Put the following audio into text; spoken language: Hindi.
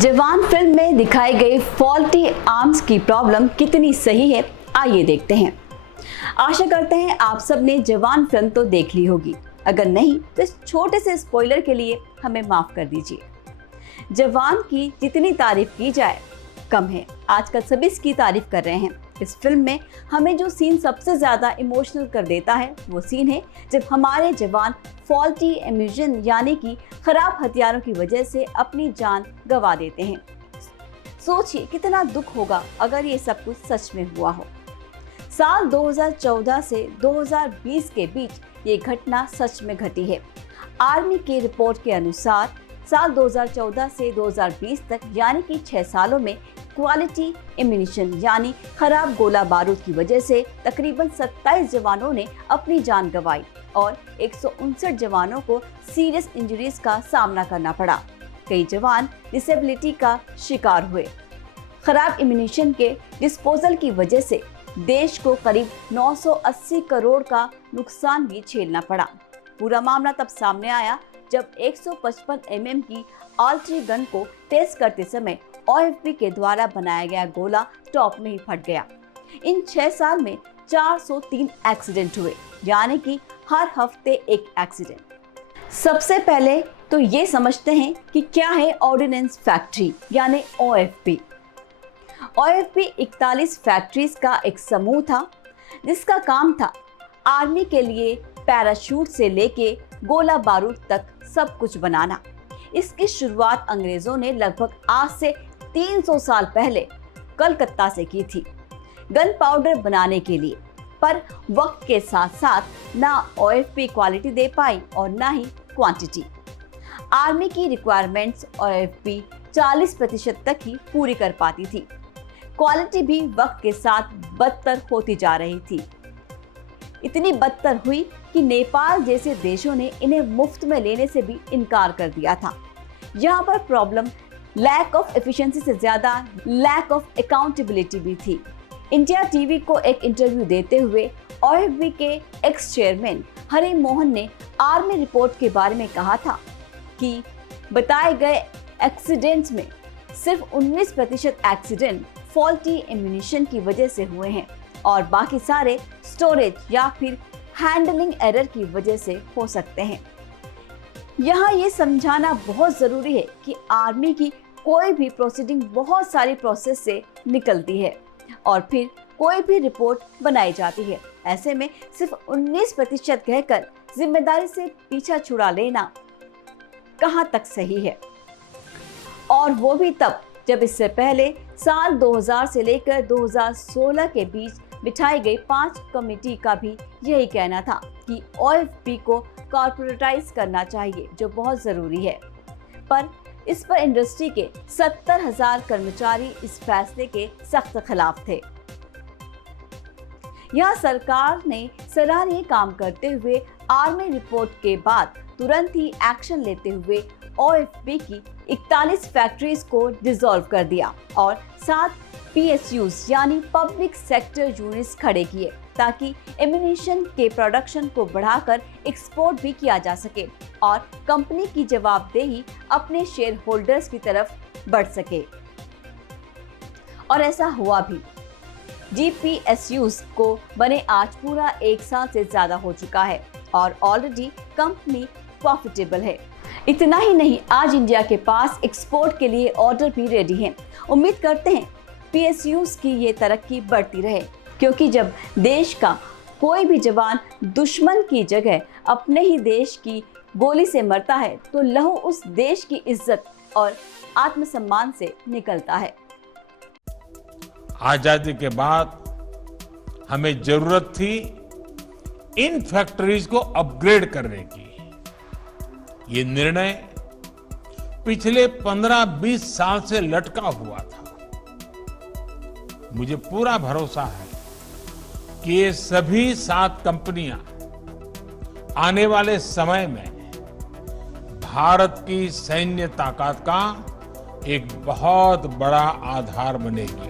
जवान फिल्म में दिखाई गई फॉल्टी आर्म्स की प्रॉब्लम कितनी सही है, आइए देखते हैं। आशा करते हैं आप सब ने जवान फिल्म तो देख ली होगी। अगर नहीं तो इस छोटे से स्पॉइलर के लिए हमें माफ कर दीजिए। जवान की जितनी तारीफ की जाए कम है। आजकल सभी इसकी तारीफ कर रहे हैं। इस फिल्म में हमें जो सीन सबसे ज्यादा इमोशनल कर देता है वो सीन है जब हमारे जवान फॉल्टी एम्यूनिशन यानी कि खराब हथियारों की वजह से अपनी जान गंवा देते हैं। सोचिए कितना दुख होगा अगर ये सब कुछ सच में हुआ हो। साल 2014 से 2020 के बीच ये घटना सच में घटी है। आर्मी की रिपोर्ट के अनुसार साल 2014 से 2020 तक यानी कि 6 सालों में क्वालिटी एम्यूनिशन यानी खराब गोला बारूद की वजह से तकरीबन 27 जवानों ने अपनी जान गंवाई और 159 जवानों को सीरियस इंजरीज का सामना करना पड़ा। कई जवान डिसेबिलिटी का शिकार हुए। खराब एम्यूनिशन के डिस्पोजल की वजह से देश को करीब 980 करोड़ का नुकसान भी झेलना पड़ा। पूरा मामला तब सामने आया जब 155 mm की आर्टिलरी गन को टेस्ट करते समय OFP के द्वारा बनाया गया गोला टॉप में ही फट गया। इन 6 साल में 403 एक्सीडेंट हुए, यानी कि हर हफ्ते एक एक्सीडेंट। सबसे पहले तो ये समझते हैं कि क्या है ऑर्डिनेंस फैक्ट्री यानी OFP। OFP 41 फैक्ट्रीज का एक समूह था जिसका काम था आर्मी के लिए पैराशूट से लेके गोला बारूद तक सब कुछ बनाना। इसकी शुरुआत अंग्रेजों ने लगभग आज से 300 साल पहले कलकत्ता से की थी गन पाउडर बनाने के लिए, पर वक्त के साथ साथ ना OFP क्वालिटी दे पाई और ना ही क्वांटिटी। आर्मी की रिक्वायरमेंट्स OFP 40% तक ही पूरी कर पाती थी। क्वालिटी भी वक्त के साथ बदतर होती जा रही थी। इतनी बदतर हुई कि नेपाल जैसे देशों ने इन्हें मुफ्त में लेने से भी इनकार कर दिया था। यहाँ पर प्रॉब्लम लैक ऑफ एफिशिएंसी से ज्यादा लैक ऑफ अकाउंटेबिलिटी भी थी। इंडिया टीवी को एक इंटरव्यू देते हुए OFP के एक्स चेयरमैन हरि मोहन ने आर्मी रिपोर्ट के बारे में कहा था कि बताए गए एक्सीडेंट्स में सिर्फ 19% एक्सीडेंट फॉल्टी एम्यूनिशन की वजह से हुए हैं और बाकी सारे स्टोरेज या फिर हैंडलिंग एरर की वजह से हो सकते हैं। यहाँ ये समझाना बहुत ज़रूरी है कि आर्मी की कोई भी प्रोसीडिंग बहुत सारी प्रोसेस से निकलती है और फिर कोई भी रिपोर्ट बनाई जाती है। ऐसे में सिर्फ 19% कहकर जिम्मेदारी से पीछा छुड़ा लेना कहाँ तक सही है, और वो भी तब जब इससे पहले साल 2000 से लेकर 2016 के बीच बिठाई गई 5 कमेटी का भी यही कहना था कि OFP को कॉर्पोरेटाइज करना चाहिए, जो बहुत जरूरी है। पर इस पर इंडस्ट्री के 70,000 कर्मचारी इस फैसले के सख्त खिलाफ थे। यह सरकार ने सराहनीय काम करते हुए आर्मी रिपोर्ट के बाद तुरंत ही एक्शन लेते हुए OFP की 41 फैक्ट्रीज को डिसॉल्व कर दिया और 7 PSUs यानी पब्लिक सेक्टर यूनिट्स खड़े किए ताकि एम्यूनिशन के प्रोडक्शन को बढ़ाकर एक्सपोर्ट भी किया जा सके और कंपनी की जवाबदेही अपने शेयर होल्डर्स की तरफ बढ़ सके। और ऐसा हुआ भी। GPSUs को बने आज पूरा 1 साल से ज्यादा हो चुका है और ऑलरेडी कंपनी प्रॉफिटेबल है। इतना ही नहीं, आज इंडिया के पास एक्सपोर्ट के लिए ऑर्डर भी रेडी हैं। उम्मीद करते हैं PSUs की ये तरक्की बढ़ती रहे, क्योंकि जब देश का कोई भी जवान दुश्मन की जगह अपने ही देश की गोली से मरता है तो लहू उस देश की इज्जत और आत्मसम्मान से निकलता है। आजादी के बाद हमें जरूरत थी इन फैक्ट्रीज को अपग्रेड करने की। ये निर्णय पिछले 15-20 साल से लटका हुआ था। मुझे पूरा भरोसा है कि ये सभी 7 कंपनियां आने वाले समय में भारत की सैन्य ताकत का एक बहुत बड़ा आधार बनेगी।